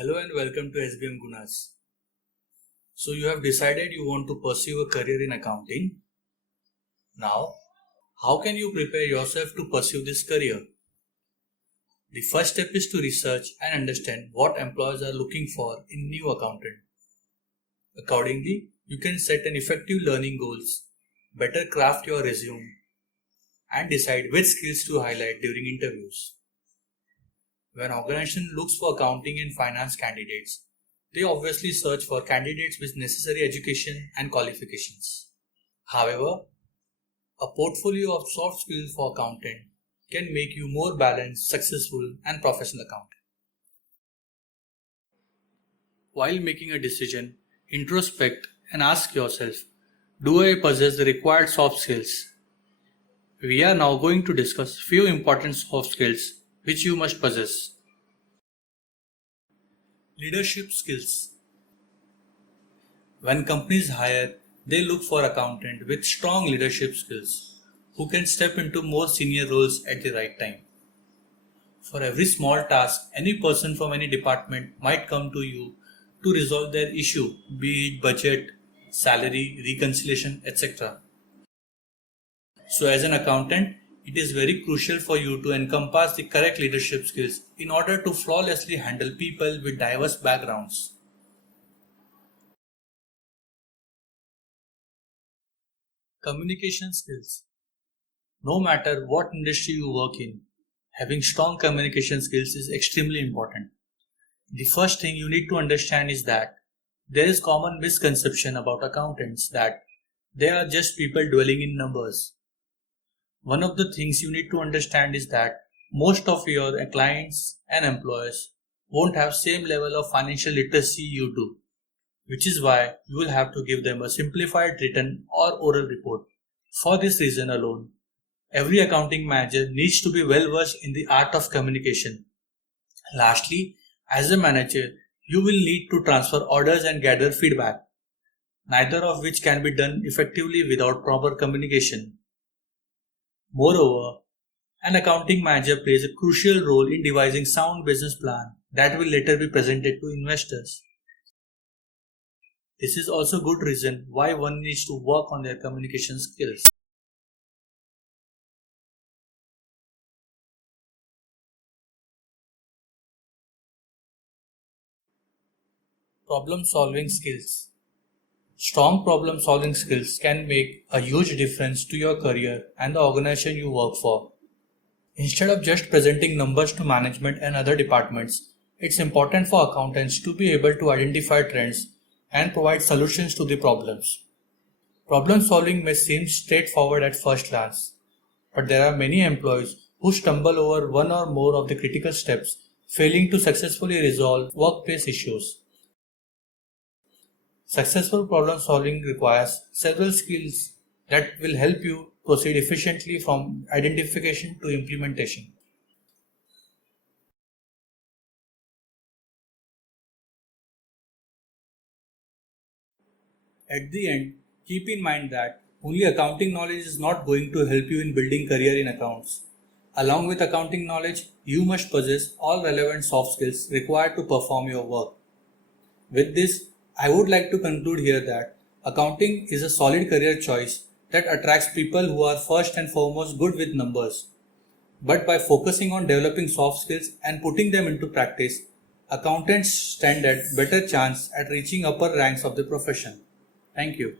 Hello and welcome to SBM Gunas. So you have decided you want to pursue a career in accounting. Now, how can you prepare yourself to pursue this career? The first step is to research and understand what employers are looking for in new accountant. Accordingly, you can set an effective learning goals, better craft your resume, and decide which skills to highlight during interviews. When organization looks for accounting and finance candidates, they obviously search for candidates with necessary education and qualifications. However, a portfolio of soft skills for accountant can make you more balanced, successful, and professional accountant. While making a decision, introspect and ask yourself, do I possess the required soft skills? We are now going to discuss few important soft skills which you must possess. Leadership skills. When companies hire, they look for accountant with strong leadership skills who can step into more senior roles at the right time. For every small task, any person from any department might come to you to resolve their issue, be it budget, salary, reconciliation, etc. So as an accountant, it is very crucial for you to encompass the correct leadership skills in order to flawlessly handle people with diverse backgrounds. Communication skills. No matter what industry you work in, having strong communication skills is extremely important. The first thing you need to understand is that there is common misconception about accountants that they are just people dwelling in numbers. One of the things you need to understand is that most of your clients and employers won't have same level of financial literacy you do, which is why you will have to give them a simplified written or oral report. For this reason alone, every accounting manager needs to be well versed in the art of communication. Lastly, as a manager, you will need to transfer orders and gather feedback, neither of which can be done effectively without proper communication. Moreover, an accounting manager plays a crucial role in devising sound business plan that will later be presented to investors. This is also good reason why one needs to work on their communication skills. Problem solving skills. Strong problem solving skills can make a huge difference to your career and the organization you work for. Instead of just presenting numbers to management and other departments, it's important for accountants to be able to identify trends and provide solutions to the problems. Problem solving may seem straightforward at first glance, but there are many employees who stumble over one or more of the critical steps, failing to successfully resolve workplace issues. Successful problem solving requires several skills that will help you proceed efficiently from identification to implementation. At the end, keep in mind that only accounting knowledge is not going to help you in building career in accounts. Along with accounting knowledge, you must possess all relevant soft skills required to perform your work. With this, I would like to conclude here that accounting is a solid career choice that attracts people who are first and foremost good with numbers. But by focusing on developing soft skills and putting them into practice, accountants stand at better chance at reaching upper ranks of the profession. Thank you.